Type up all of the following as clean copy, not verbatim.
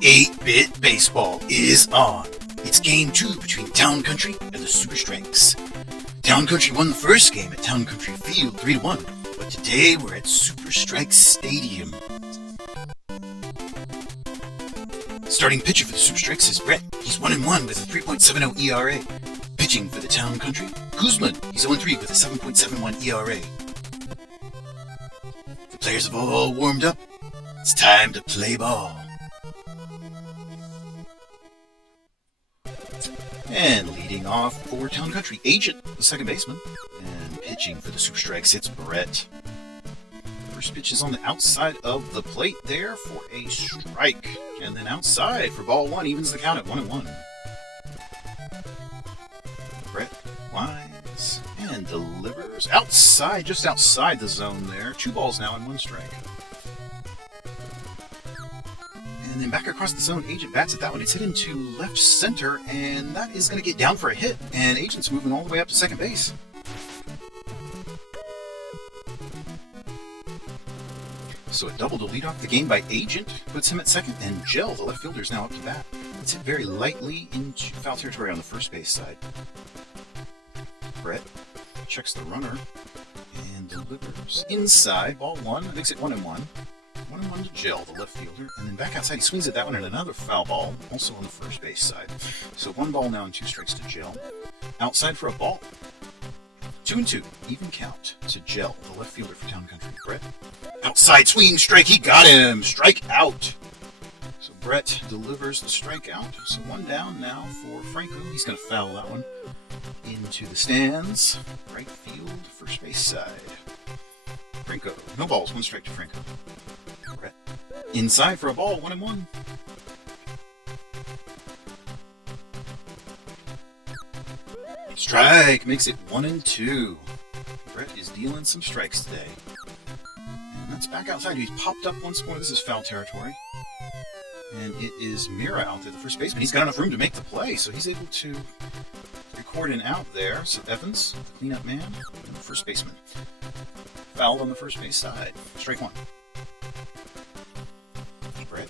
8-Bit Baseball is on. It's game 2 between Town Country and the Super Strikes. Town Country won the first game at Town Country Field 3-1, but today we're at Super Strikes Stadium. Starting pitcher for the Super Strikes is Brett. He's 1-1 with a 3.70 ERA. Pitching for the Town Country, Guzman. He's 0-3 with a 7.71 ERA. The players have all warmed up. It's time to play ball. And leading off for Town Country, Agent, the second baseman. And pitching for the Super Strikes, it's Brett. First pitch is on the outside of the plate there for a strike. And then outside for ball 1, evens the count at 1-1. Brett lines and delivers outside, just outside the zone there. 2 balls now and 1 strike. And then back across the zone, Agent bats at that one. It's hit into left center, and that is going to get down for a hit. And Agent's moving all the way up to second base. So a double to lead off the game by Agent puts him at second, and Gel, the left fielder, is now up to bat. It's hit very lightly into foul territory on the first base side. Brett checks the runner and delivers inside. Ball 1, makes it 1-1. 1-1 to Gel, the left fielder, and then back outside. He swings at that one and another foul ball, also on the first base side. So 1 ball now and 2 strikes to Gel. Outside for a ball. 2-2, even count to Gel, the left fielder for Town Country. Brett, outside swing, strike, he got him! Strike out! So Brett delivers the strikeout. So 1 down now for Franco. He's going to foul that one into the stands. Right field, first base side. Franco, no balls, 1 strike to Franco. Brett, inside for a ball, 1-1. Strike, makes it 1-2. Brett is dealing some strikes today. And that's back outside. He's popped up once more. This is foul territory. And it is Mira out there, the first baseman. He's got enough room to make the play, so he's able to record an out there. So Evans, the cleanup man, and the first baseman. Fouled on the first base side. Strike 1. Brett.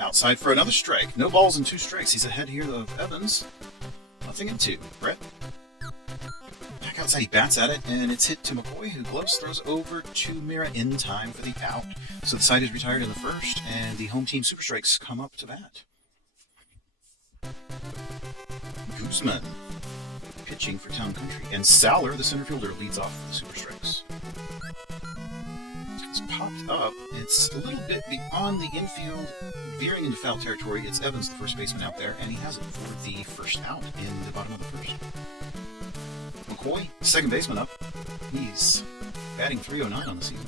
Outside for another strike. No balls and 2 strikes. He's ahead here of Evans. 0-2. Brett. Back outside, he bats at it, and it's hit to McCoy, who gloves throws over to Mira in time for the out. So the side is retired in the first, and the home team Super Strikes come up to bat. Guzman pitching for Town Country, and Saller, the center fielder, leads off for the Super Strikes. It's popped up. It's a little bit beyond the infield, veering into foul territory. It's Evans, the first baseman, out there, and he has it for the first out in the bottom of the first. McCoy, second baseman, up. He's batting .309 on the season.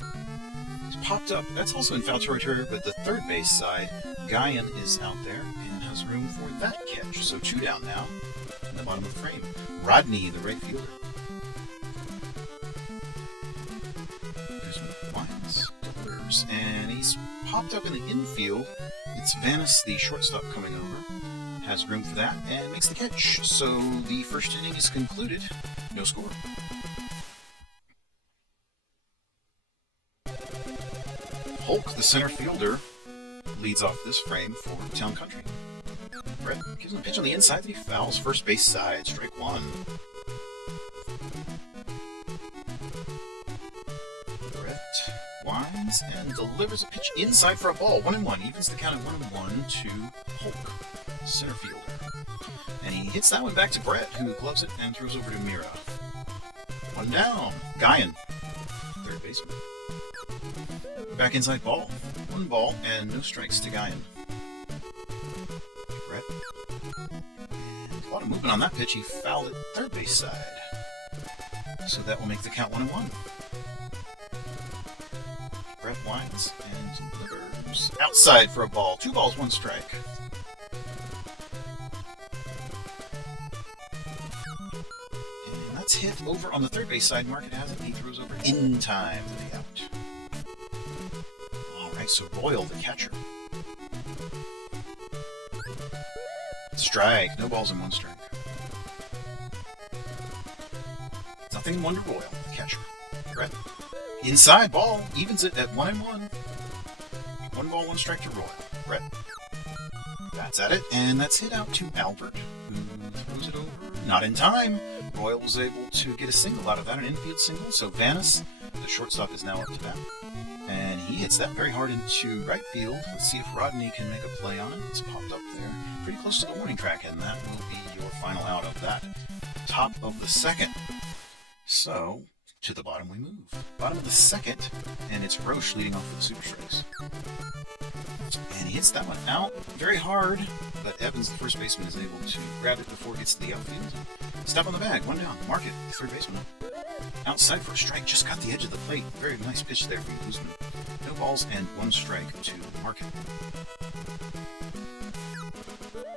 He's popped up. That's also in foul territory, but the third base side, Guyan is out there and has room for that catch. So 2 down now in the bottom of the frame. Rodney, the right fielder. And he's popped up in the infield. It's Vanis, the shortstop, coming over. Has room for that and makes the catch. So the first inning is concluded. No score. Hulk, the center fielder, leads off this frame for Town Country. Brett gives him a pitch on the inside that he fouls first base side. Strike 1. Winds and delivers a pitch inside for a ball. 1-1. Evens the count at 1-1 to Hulk, center fielder. And he hits that one back to Brett, who gloves it and throws over to Mira. 1 down. Guyan, third baseman. Back inside ball. 1 ball and no strikes to Guyan. Brett. And a lot of movement on that pitch. He fouled it third base side. So that will make the count 1-1. Brett winds and delivers outside for a ball. 2 balls, 1 strike. And that's hit over on the third base side. Market has it. He throws over in time for the out. Alright, so Royal, the catcher. Strike. No balls and 1 strike. Nothing in 1 to Royal, the catcher. Brett. Inside ball, evens it at 1-1. 1 ball, 1 strike to Royal. Brett. That's at it, and that's hit out to Albert, who throws it over. Not in time. Royal was able to get a single out of that, an infield single. So Vanis, the shortstop, is now up to bat. And he hits that very hard into right field. Let's see if Rodney can make a play on it. It's popped up there. Pretty close to the warning track, and that will be your final out of that. Top of the second. So, to the bottom we move. Bottom of the second, and it's Roche leading off with the Super Strikes. And he hits that one out very hard, but Evans, the first baseman, is able to grab it before it gets to the outfield. Step on the bag, 1 down. Mark it, the third baseman. Outside for a strike, just got the edge of the plate. Very nice pitch there from Guzman. No balls and 1 strike to Market.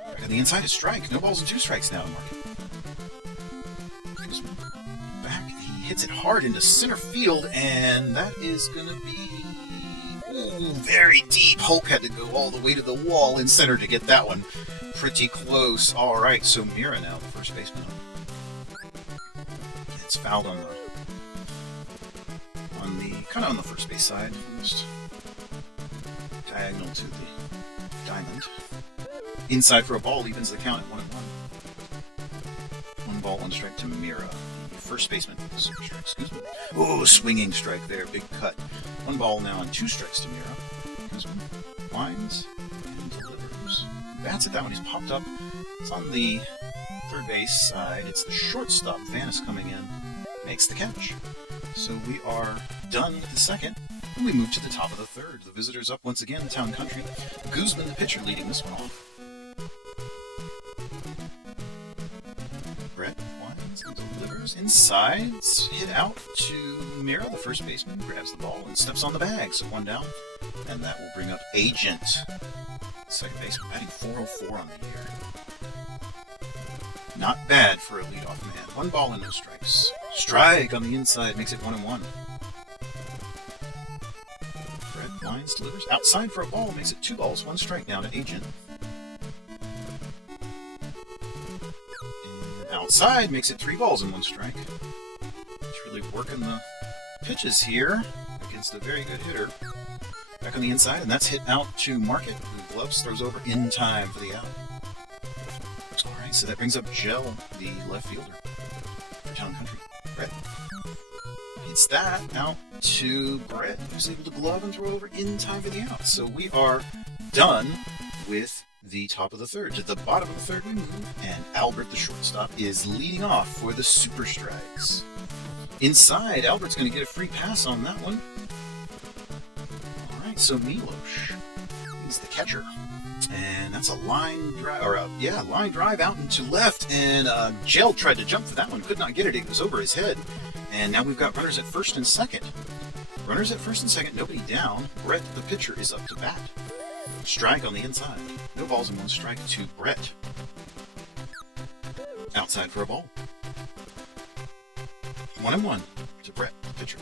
Back on the inside, a strike. No balls and 2 strikes now to Market. Guzman back. He hits it hard into center field, and that is going to be very deep. Hulk had to go all the way to the wall in center to get that one. Pretty close. All right, so Mira now, the first baseman. It's fouled on the kind of on the first base side, almost diagonal to the diamond. Inside for a ball, evens the count at 1-1. 1 ball, 1 strike to Mira, the first baseman. Super strike, excuse me. Oh, swinging strike there, big cut. 1 ball now and 2 strikes to Mira. Guzman winds and delivers. Bats at that one. He's popped up. It's on the third base side. It's the shortstop, Vanis, coming in. Makes the catch. So we are done with the second, and we move to the top of the third. The visitors up once again, the Town Country. Guzman, the pitcher, leading this one off. Brett winds and delivers inside. It's hit out to Mira, the first baseman, grabs the ball and steps on the bag. So 1 down, and that will bring up Agent. Second baseman, batting .404 on the year. Not bad for a leadoff man. 1 ball and no strikes. Strike on the inside makes it 1-1. Brett winds, delivers. Outside for a ball makes it 2 balls, 1 strike down to Agent. And outside makes it 3 balls and 1 strike. He's really working the pitches here against a very good hitter. Back on the inside, and that's hit out to Market, who gloves, throws over in time for the out. Alright, so that brings up Gel, the left fielder for Town Country. Brett hits that out to Brett, who's able to glove and throw over in time for the out. So we are done with the top of the third. To the bottom of the third we move, and Albert, the shortstop, is leading off for the Super Strikes. Inside, Albert's going to get a free pass on that one. Alright, so Milos is the catcher. And that's a line drive, line drive out into left, and Gel tried to jump for that one, could not get it, it was over his head. And now we've got runners at first and second. Runners at first and second, nobody down. Brett, the pitcher, is up to bat. Strike on the inside. No balls and 1 strike to Brett. Outside for a ball. 1-1 to Brett, the pitcher.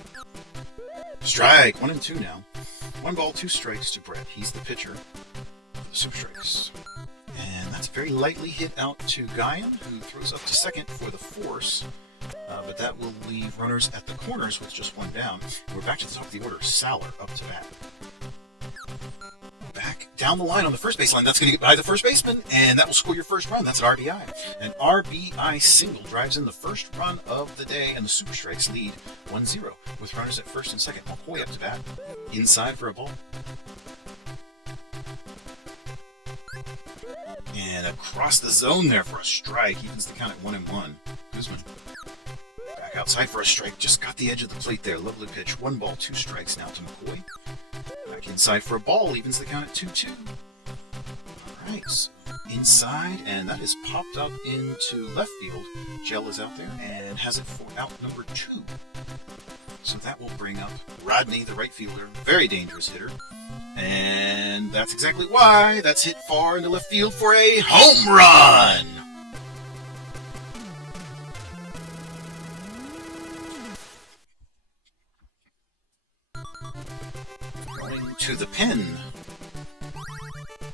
Strike, 1-2 now. 1 ball, 2 strikes to Brett. He's the pitcher. Super Strikes. And that's very lightly hit out to Guyan, who throws up to second for the force. But that will leave runners at the corners with just 1 down. We're back to the top of the order. Saller up to bat. Back down the line on the first baseline. That's going to get by the first baseman, and that will score your first run. That's an RBI. An RBI single drives in the first run of the day, and the Super Strikes lead 1-0 with runners at first and second. McCoy up to bat. Inside for a ball. And across the zone there for a strike. Evens the count at 1-1. Guzman back outside for a strike. Just got the edge of the plate there. Lovely pitch. 1 ball, 2 strikes now to McCoy. Back inside for a ball. Evens the count at 2-2. Alright, so inside, and that is popped up into left field. Gel is out there and has it for out number 2. So that will bring up Rodney, the right fielder. Very dangerous hitter. And that's exactly why that's hit far into left field for a home run. Going to the pen.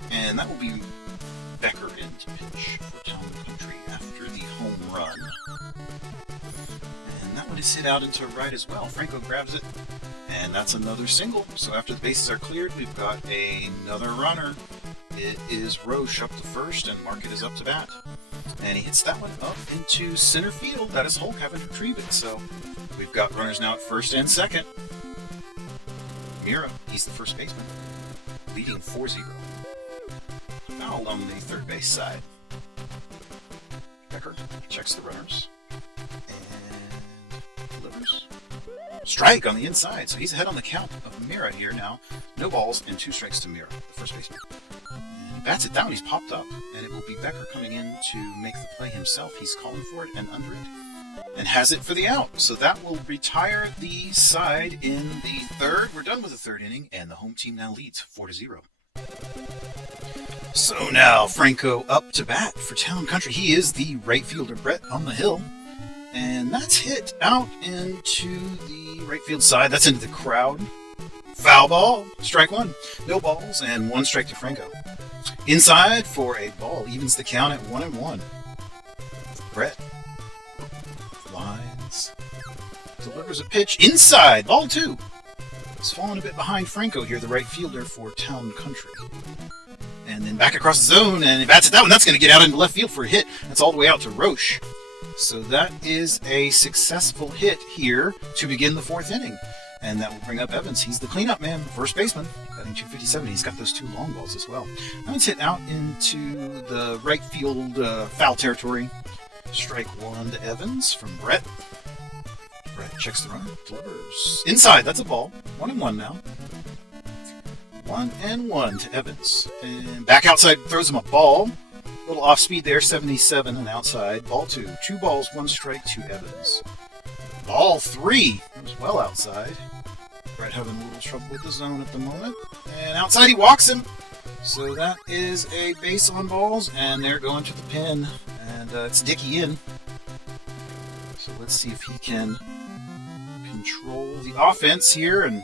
And that will be Becker in to pitch for Town Country after the home run. And that one is hit out into right as well. Franco grabs it And that's another single. So after the bases are cleared, we've got another runner. It is Roche up to first, and Market is up to bat. And he hits that one up into center field. That is Hulk having to retrieve it. So we've got runners now at first and second. Mira, he's the first baseman, leading 4-0. Foul on the third base side. Becker checks the runners and delivers. Strike on the inside, so he's ahead on the count of Mira here now. No balls and 2 strikes to Mira, the first baseman. And bats it down, he's popped up, and it will be Becker coming in to make the play himself. He's calling for it and under it, and has it for the out. So that will retire the side in the third. We're done with the third inning, and the home team now leads 4-0. So now Franco up to bat for Town Country. He is the right fielder, Brett on the hill. And that's hit out into the right field side. That's into the crowd. Foul ball. Strike one. No balls and 1 strike to Franco. Inside for a ball. Evens the count at 1-1. Brett lines. Delivers a pitch inside. Ball 2. He's fallen a bit behind Franco here, the right fielder for Town Country. And then back across the zone, and he bats at that one. That's going to get out into left field for a hit. That's all the way out to Roche. So that is a successful hit here to begin the 4th inning. And that will bring up Evans. He's the cleanup man, first baseman, batting .257. He's got those 2 long balls as well. That one's hit out into the right field foul territory. Strike 1 to Evans from Brett. Brett checks the run, delivers. Inside, that's a ball. 1-1 now. 1-1 to Evans. And back outside, throws him a ball. A little off speed there, 77 and outside. Ball 2. 2 balls, 1 strike to Evans. Ball 3. It was well outside. Brett having a little trouble with the zone at the moment. And outside he walks him. So that is a base on balls. And they're going to the pin. And it's Dickey in. So let's see if he can control the offense here and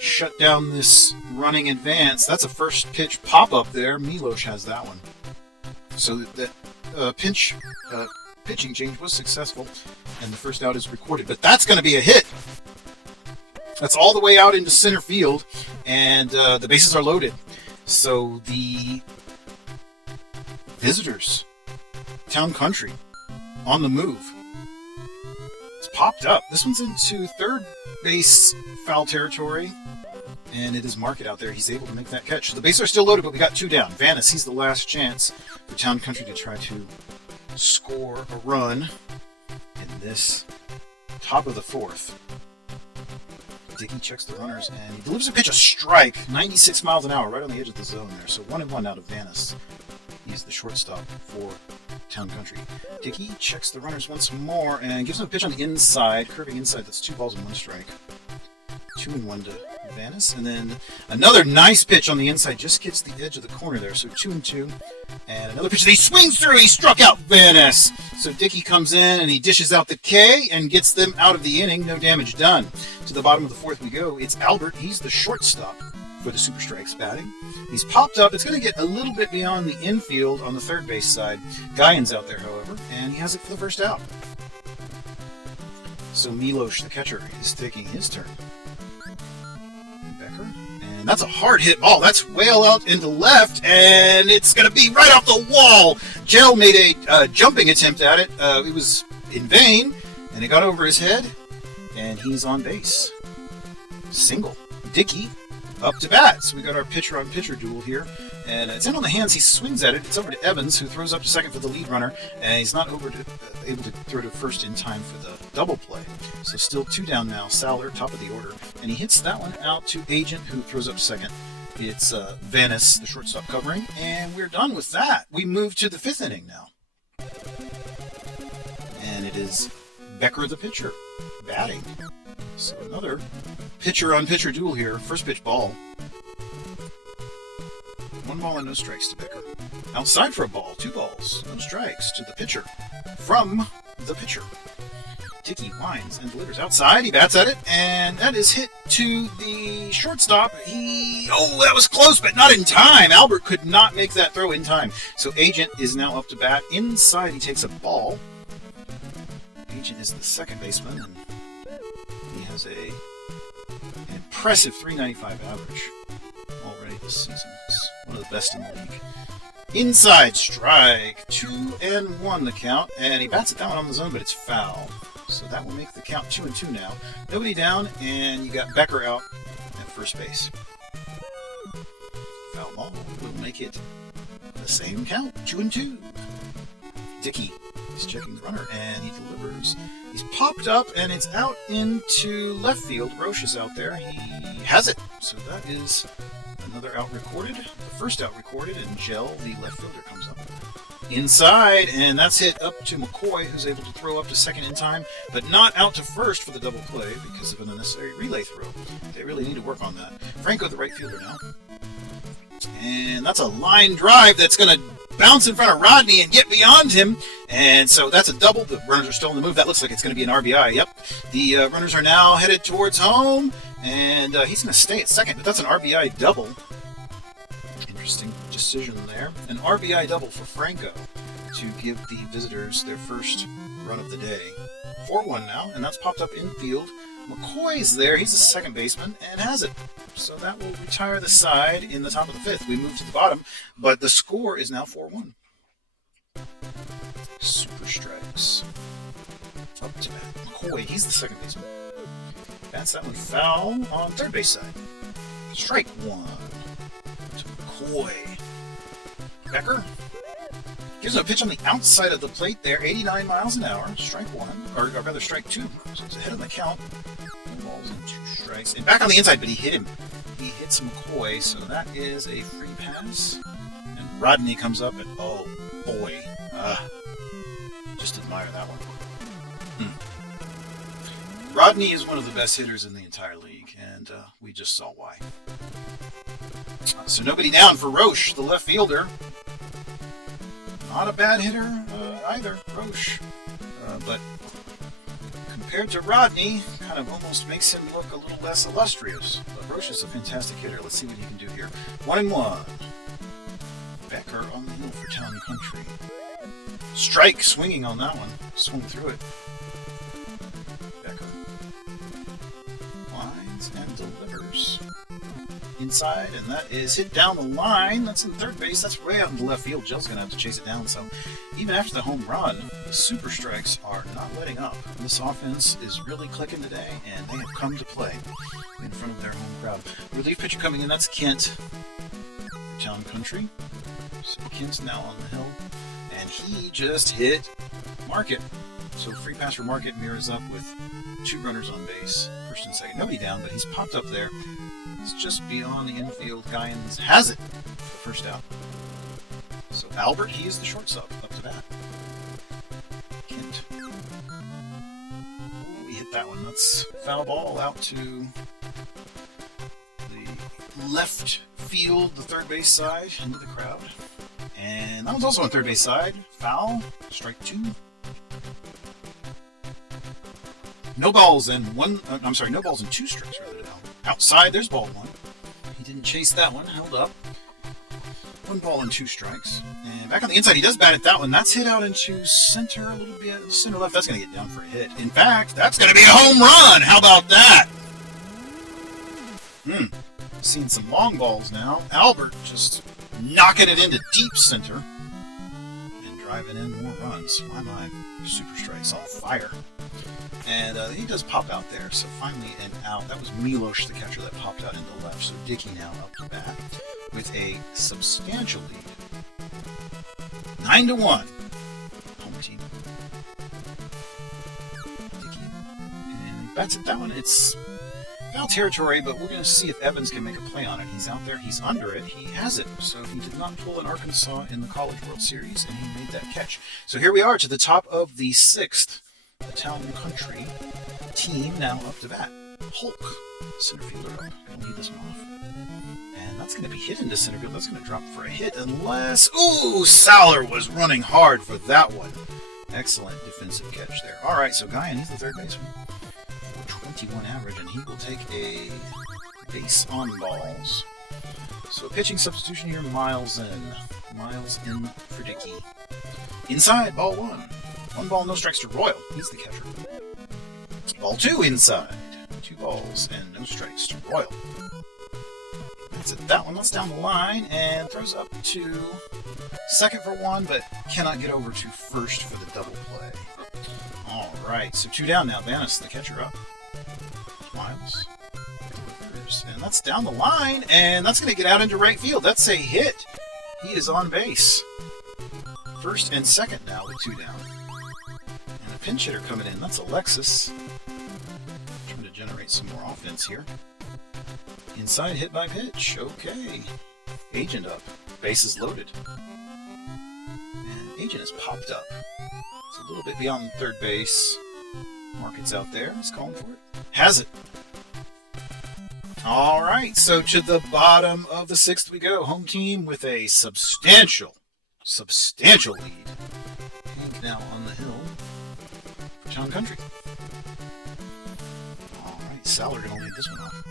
shut down this running advance. That's a first pitch pop-up there. Milos has that one. So that pitching change was successful, and the first out is recorded. But that's going to be a hit. That's all the way out into center field, and the bases are loaded. So the visitors, Town Country, on the move. It's popped up. This one's into third base foul territory. And it is Market out there. He's able to make that catch. So the bases are still loaded, but we got 2 down. Vanis, he's the last chance for Town Country to try to score a run in this top of the 4th. Dickey checks the runners, and he delivers a pitch, a strike, 96 miles an hour, right on the edge of the zone there. So 1-1 out of Vanis. He's the shortstop for Town Country. Dickey checks the runners once more and gives him a pitch on the inside, curving inside. That's 2 balls and 1 strike. 2-1 to Vanis, and then another nice pitch on the inside, just gets the edge of the corner there, so 2-2, and another pitch that he swings through, he struck out Vanis. So Dickey comes in and he dishes out the K and gets them out of the inning, no damage done. To the bottom of the 4th we go. It's Albert, he's the shortstop for the Super Strikes batting. He's popped up, it's going to get a little bit beyond the infield on the third base side. Guyan's out there, however, and he has it for the first out. So Milos, the catcher, is taking his turn. And that's a hard hit ball. That's well out into left, and it's going to be right off the wall. Gel made a jumping attempt at it. It was in vain, and it got over his head, and he's on base. Single. Dickey up to bat. So we got our pitcher-on-pitcher duel here, and it's in on the hands. He swings at it. It's over to Evans, who throws up to second for the lead runner, and he's not able to throw to first in time for the double play. So still 2 down now. Saller, top of the order, and he hits that one out to Agent, who throws up second. It's Vanis, the shortstop, covering, and we're done with that. We move to the 5th inning now, and it is Becker, the pitcher, batting. So another pitcher-on-pitcher duel here. First pitch ball. 1 ball and no strikes to Becker. Outside for a ball. 2 balls, no strikes to the pitcher. From the pitcher. Dickey winds and delivers outside. He bats at it, and that is hit to the shortstop. That was close, but not in time. Albert could not make that throw in time. So Agent is now up to bat. Inside, he takes a ball. Agent is the second baseman, and he has a impressive 395 average already this season. He's one of the best in the league. Inside strike, 2-1 the count, and he bats it that one on the zone, but it's foul. So that will make the count 2-2 now. Nobody down, and you got Becker out at first base. Foul ball will make it the same count, 2-2. Dickey is checking the runner, and he delivers. He's popped up, and it's out into left field. Roche is out there. He has it. So that is another out recorded. The first out recorded, and Gel, the left fielder, comes up. Inside, and that's hit up to McCoy, who's able to throw up to second in time, but not out to first for the double play because of an unnecessary relay throw. They really need to work on that. Franco, the right fielder now. And that's a line drive that's going to bounce in front of Rodney and get beyond him. And so that's a double. The runners are still on the move. That looks like it's going to be an RBI. Yep. The runners are now headed towards home. And he's going to stay at second. But that's an RBI double. Interesting decision there. An RBI double for Franco to give the visitors their first run of the day. 4-1 now. And that's popped up infield. McCoy's there. He's the second baseman and has it. So that will retire the side in the top of the fifth. We move to the bottom, but the score is now 4-1. Super strikes. Up to bat. McCoy, he's the second baseman. Bats that one foul on third base side. Strike one to McCoy. Becker gives him a pitch on the outside of the plate there, 89 miles an hour. Strike one, or rather strike two. So it's ahead of the count. Balls and two strikes. And back on the inside, but he hit him. He hits McCoy, so that is a free pass. And Rodney comes up and, oh boy. Just admire that one. Rodney is one of the best hitters in the entire league, and we just saw why. So nobody down for Roche, the left fielder. Not a bad hitter either, Roche. But compared to Rodney, kind of almost makes him look a little less illustrious. But Roche is a fantastic hitter. Let's see what he can do here. 1-1. Becker on the hill for Town Country. Strike swinging on that one. Swung through it. Becker lines and delivers. Inside, and that is hit down the line. That's in third base. That's way out in the left field. Gel's going to have to chase it down. So even after the home run, the super strikes are not letting up. This offense is really clicking today, and they have come to play in front of their home crowd. Relief pitcher coming in. That's Kent. Town Country. So Kent's now on the hill, and he just hit Market. So free pass for Market mirrors up with two runners on base, first and second. Nobody down, but he's popped up there. It's just beyond the infield. Guyan's has it. First out. So Albert, he is the shortstop up to bat. Kent. Oh, we hit that one. That's foul ball out to the left field, the third base side, into the crowd. And that one's also on third base side. Foul. Strike two. No balls and no balls and two strikes rather now. Outside, there's ball one. He didn't chase that one, held up. 1 ball and 2 strikes. And back on the inside, he does bat at that one. That's hit out into center a little bit. Center left, that's going to get down for a hit. In fact, that's going to be a home run. How about that? Seen some long balls now. Albert just knocking it into deep center. And driving in more runs. My, super strikes on fire. And he does pop out there, so finally an out. That was Milos, the catcher, that popped out into left. So Dickey now up to bat with a substantial lead. 9-1. Home team. Dickey. And he bats at that one. It's foul territory, but we're going to see if Evans can make a play on it. He's out there. He's under it. He has it. So he did not pull an Arkansas in the College World Series, and he made that catch. So here we are to the top of the 6th. The Town Country team now up to bat. Hulk, center fielder up. Going to lead this one off. And that's going to be hit into center field. That's going to drop for a hit unless... Ooh, Saller was running hard for that one. Excellent defensive catch there. All right, so Guyan, he's the third baseman. 21 average, and he will take a base on balls. So a pitching substitution here, Miles in. Miles in for Dickey. Inside, ball 1. 1 ball, no strikes to Royal. He's the catcher. Ball 2 inside. 2 balls and no strikes to Royal. That's it. That one lets down the line and throws up to second for 1, but cannot get over to first for the double play. All right, so 2 down now. Vanis, the catcher, up. Miles. And that's down the line, and that's going to get out into right field. That's a hit. He is on base. First and second now with 2 down. And a pinch hitter coming in. That's Alexis. Trying to generate some more offense here. Inside, hit by pitch. Okay. Agent up. Bases loaded. And Agent has popped up. It's a little bit beyond third base. Market's out there. He's calling for it. Has it. All right, so to the bottom of the 6th we go. Home team with a substantial lead. Hank now on the hill for Town Country. All right, Saller going to lead this one off.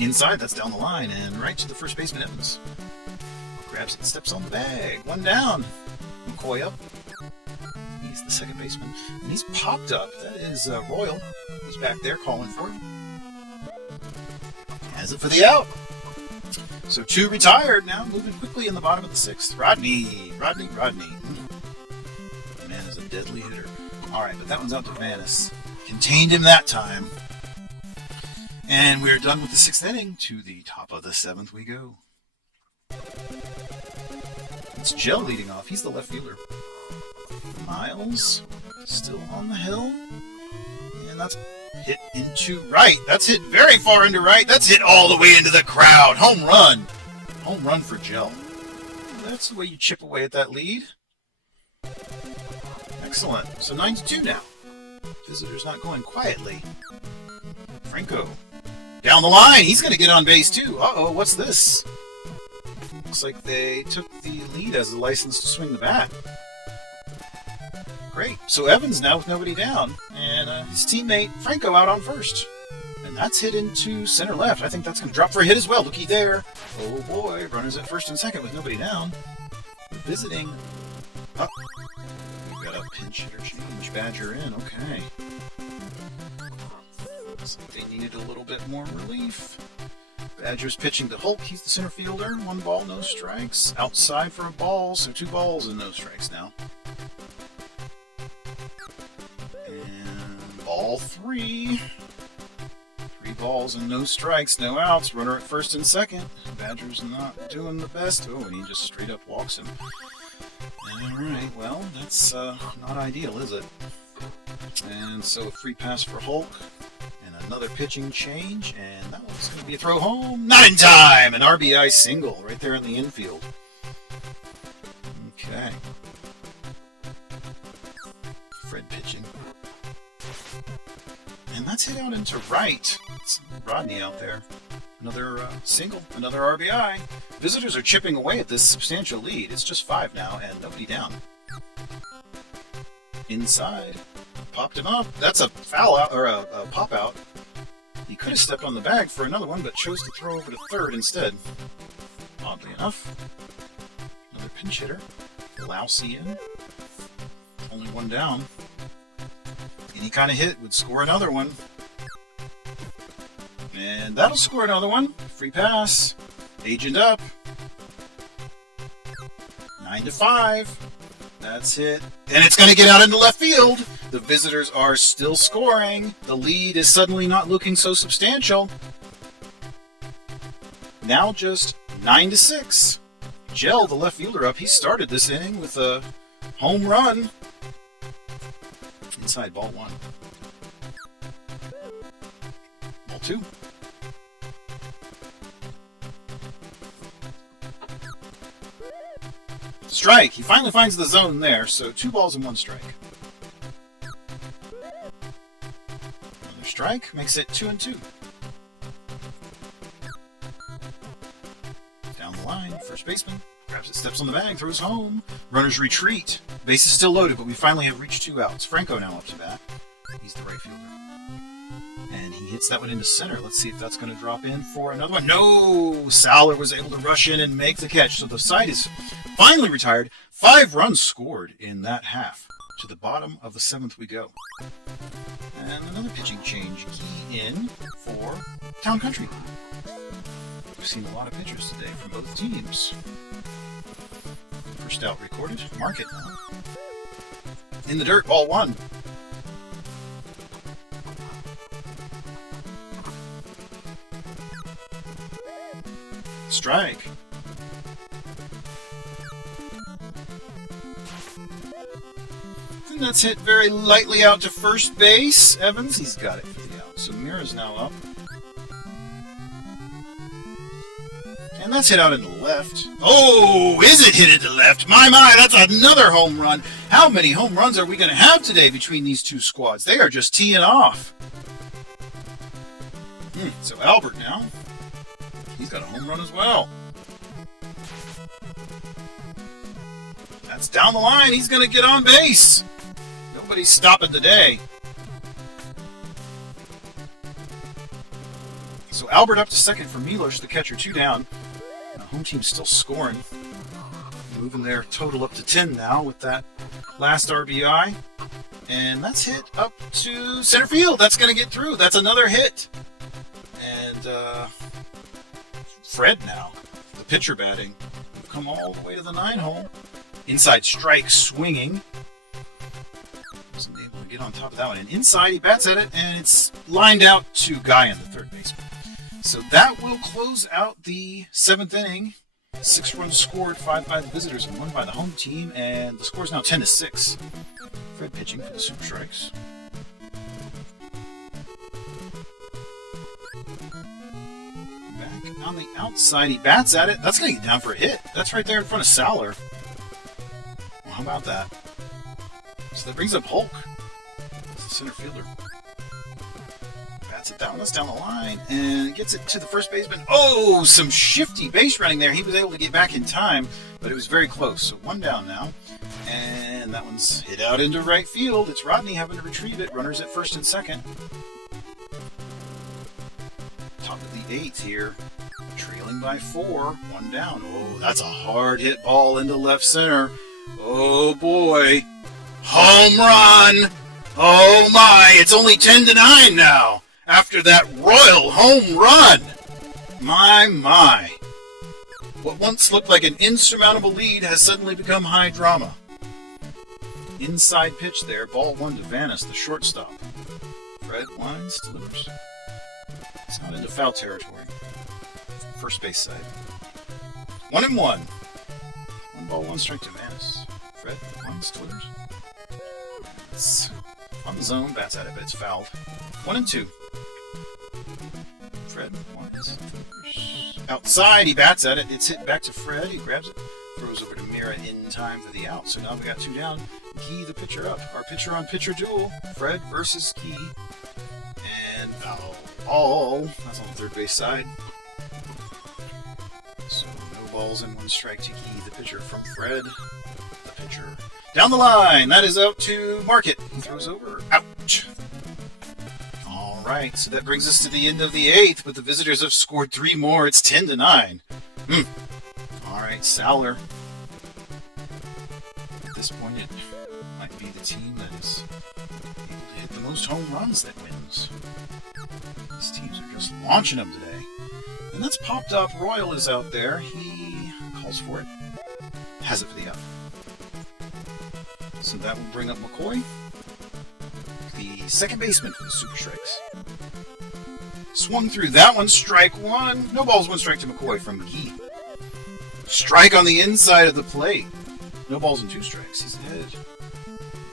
Inside, that's down the line, and right to the first baseman, Evans. Grabs it, steps on the bag. 1 down. McCoy up. He's the second baseman, and he's popped up. That is Royal. He's back there calling for it. Has it for the out. So 2 retired now, moving quickly in the bottom of the 6th. Rodney. The man is a deadly hitter. All right, but that one's out to Vanis. Contained him that time. And we're done with the 6th inning. To the top of the 7th we go. It's Gel leading off. He's the left fielder. Miles still on the hill. And that's hit into right. That's hit very far into right. That's hit all the way into the crowd. Home run. Home run for Gel. That's the way you chip away at that lead. Excellent. So 9-2 now. Visitors not going quietly. Franco. Down the line. He's going to get on base too. Uh-oh, what's this? Looks like they took the lead as a license to swing the bat. Great. So Evans now with nobody down. And his teammate Franco out on first. And that's hit into center left. I think that's going to drop for a hit as well. Looky there. Oh boy. Runners at first and second with nobody down. We're visiting. Oh. We've got a pinch hitter change. Badger in. Okay. Looks like they needed a little bit more relief. Badger's pitching to Hulk. He's the center fielder. 1 ball, no strikes. Outside for a ball. So 2 balls and no strikes now. Ball 3. 3 balls and no strikes, no outs. Runner at first and second. Badger's not doing the best. Oh, and he just straight up walks him. Alright, well, that's not ideal, is it? And so a free pass for Hulk. And another pitching change. And that one's going to be a throw home. Not in time! An RBI single right there in the infield. Okay. Fred pitching. And that's hit out into right. It's Rodney out there. Another single, another RBI. Visitors are chipping away at this substantial lead. It's just 5 now and nobody down. Inside. Popped him up. That's a foul out, or a pop out. He could have stepped on the bag for another one, but chose to throw over to third instead. Oddly enough. Another pinch hitter. Lousy in. Only 1 down. Any kind of hit would score another one. And that'll score another one. Free pass. Agent up. 9-5. That's it. And it's going to get out into left field. The visitors are still scoring. The lead is suddenly not looking so substantial. Now just 9-6. Gel, the left fielder, up. He started this inning with a home run. Inside, ball 1. Ball 2. Strike. He finally finds the zone there, so 2 balls and 1 strike. Another strike makes it 2-2. Down the line, first baseman. Grabs it, steps on the bag, throws home. Runners retreat. Base is still loaded, but we finally have reached 2 outs. Franco now up to bat. He's the right fielder. And he hits that one into center. Let's see if that's going to drop in for another one. No! Saller was able to rush in and make the catch. So the side is finally retired. 5 runs scored in that half. To the bottom of the 7th we go. And another pitching change. Key in for Town Country. We've seen a lot of pitchers today from both teams. First out recorded. Mark it now. In the dirt, ball one. Strike. And that's hit very lightly out to first base. Evans, he's got it for the out. So Mira's now up. And that's hit out in the left. Oh, is it hit into left? My, that's another home run. How many home runs are we going to have today between these two squads? They are just teeing off. So Albert now. He's got a home run as well. That's down the line. He's going to get on base. Nobody's stopping today. So Albert up to second for Milos, the catcher, 2 down. Home team's still scoring. Moving their total up to 10 now with that last RBI. And that's hit up to center field. That's going to get through. That's another hit. And Fred now, the pitcher batting, will come all the way to the 9 hole. Inside strike swinging. Wasn't able to get on top of that one. And inside he bats at it, and it's lined out to Guy in the third baseman. So that will close out the 7th inning. 6 runs scored, 5 by the visitors and 1 by the home team, and the score is now 10-6. Fred pitching for the Super Strikes. Back on the outside, he bats at it. That's going to get down for a hit. That's right there in front of Saller. Well, how about that? So that brings up Hulk as the center fielder. Bats it down, that's down the line, and gets it to the first baseman. Oh, some shifty base running there. He was able to get back in time, but it was very close. So 1 down now, and that one's hit out into right field. It's Rodney having to retrieve it. Runners at first and second. Top of the 8th here, trailing by 4, 1 down. Oh, that's a hard hit ball into left center. Oh boy, home run! Oh my, it's only 10-9 now. After that royal home run! My. What once looked like an insurmountable lead has suddenly become high drama. Inside pitch there, ball 1 to Vanis, the shortstop. Fred winds, delivers. It's not into foul territory. First base side. 1-1. 1 ball, 1 strike to Vanis. Fred winds, delivers. It's on the zone, bats at it, but it's fouled. 1-2. Fred winds, delivers. Outside, he bats at it. It's hit back to Fred. He grabs it, throws over to Mira in time for the out. So now we got 2 down. Key, the pitcher, up. Our pitcher-on-pitcher duel. Fred versus Key. And foul ball. That's on the third base side. So no balls and 1 strike to Key, the pitcher from Fred. The pitcher down the line. That is out to Market. He throws over. Ouch. All right. So that brings us to the end of the 8th, but the visitors have scored 3 more. It's 10-9. All right, Saller. At this point, it might be the team that is able to hit the most home runs that wins. These teams are just launching them today. And that's popped up. Royal is out there. He calls for it. Has it for the out. So that will bring up McCoy, the second baseman for the Super Strikes. Swung through that one, strike 1. No balls, 1 strike to McCoy from McGee. Strike on the inside of the plate. No balls and 2 strikes. He's ahead.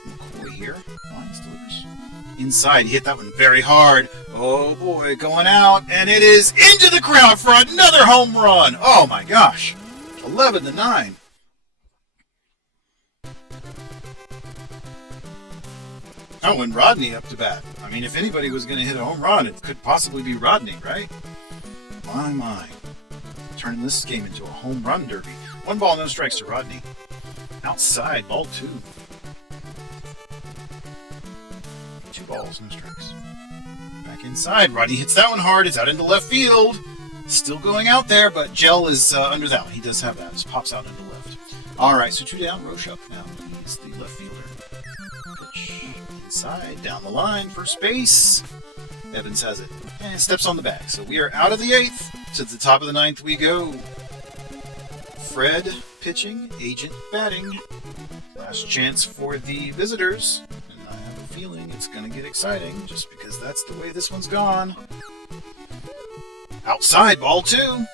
McCoy here. Lines, delivers. Inside, he hit that one very hard. Oh boy, going out, and it is into the crowd for another home run. Oh my gosh. 11-9. Oh, and Rodney up to bat. I mean, if anybody was going to hit a home run, it could possibly be Rodney, right? My. Turning this game into a home run derby. 1 ball, no strikes to Rodney. Outside, ball 2. 2 balls, no strikes. Back inside, Rodney hits that one hard. It's out into left field. Still going out there, but Gel is under that one. He does have that. Just pops out into left. All right, so 2 down, Roche up now. He's the left fielder. Pitch inside, down the line, first base. Evans has it. And steps on the bag. So we are out of the 8th. To the top of the 9th we go. Fred pitching, Agent batting. Last chance for the visitors. And I have a feeling it's going to get exciting just because that's the way this one's gone. Outside, ball 2.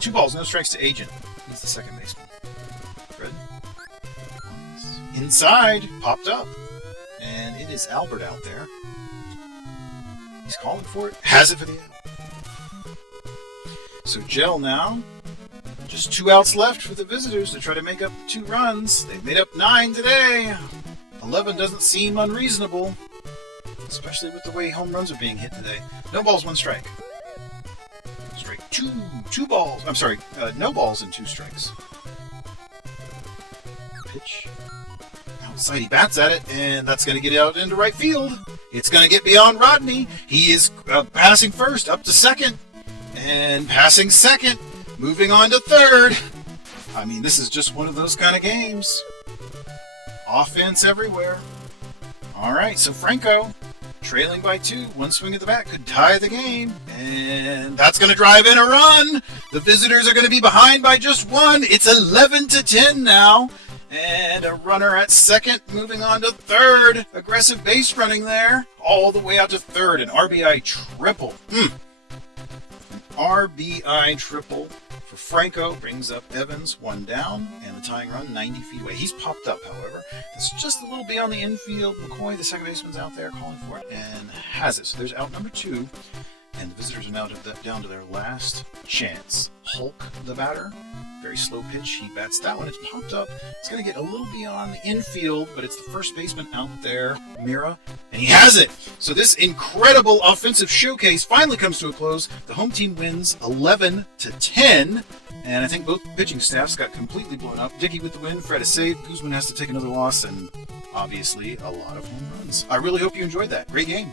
2 balls, no strikes to Agent. He's the second baseman. Fred. Inside, popped up. And it is Albert out there. He's calling for it. Has it for the out. So Gel now. Just 2 outs left for the visitors to try to make up 2 runs. They've made up 9 today. 11 doesn't seem unreasonable. Especially with the way home runs are being hit today. No balls, 1 strike. Strike 2. 2 balls. I'm sorry. No balls and 2 strikes. Pitch. Outside, he bats at it, and that's going to get out into right field. It's going to get beyond Rodney. He is passing first, up to second, and passing second, moving on to third. I mean, this is just one of those kind of games. Offense everywhere. All right, so Franco, trailing by 2, 1 swing at the bat, could tie the game, and that's going to drive in a run. The visitors are going to be behind by just 1. It's 11-10 now. And a runner at second, moving on to third. Aggressive base running there, all the way out to third. An RBI triple. An RBI triple for Franco. Brings up Evans, 1 down, and the tying run 90 feet away. He's popped up, however. It's just a little beyond the infield. McCoy, the second baseman's out there calling for it, and has it. So there's out number 2. And the visitors are now down to their last chance. Hulk, the batter. Very slow pitch. He bats that one. It's popped up. It's going to get a little beyond the infield, but it's the first baseman out there, Mira, and he has it. So this incredible offensive showcase finally comes to a close. The home team wins 11-10, and I think both pitching staffs got completely blown up. Dickey with the win, Fred a save, Guzman has to take another loss, and obviously a lot of home runs. I really hope you enjoyed that. Great game.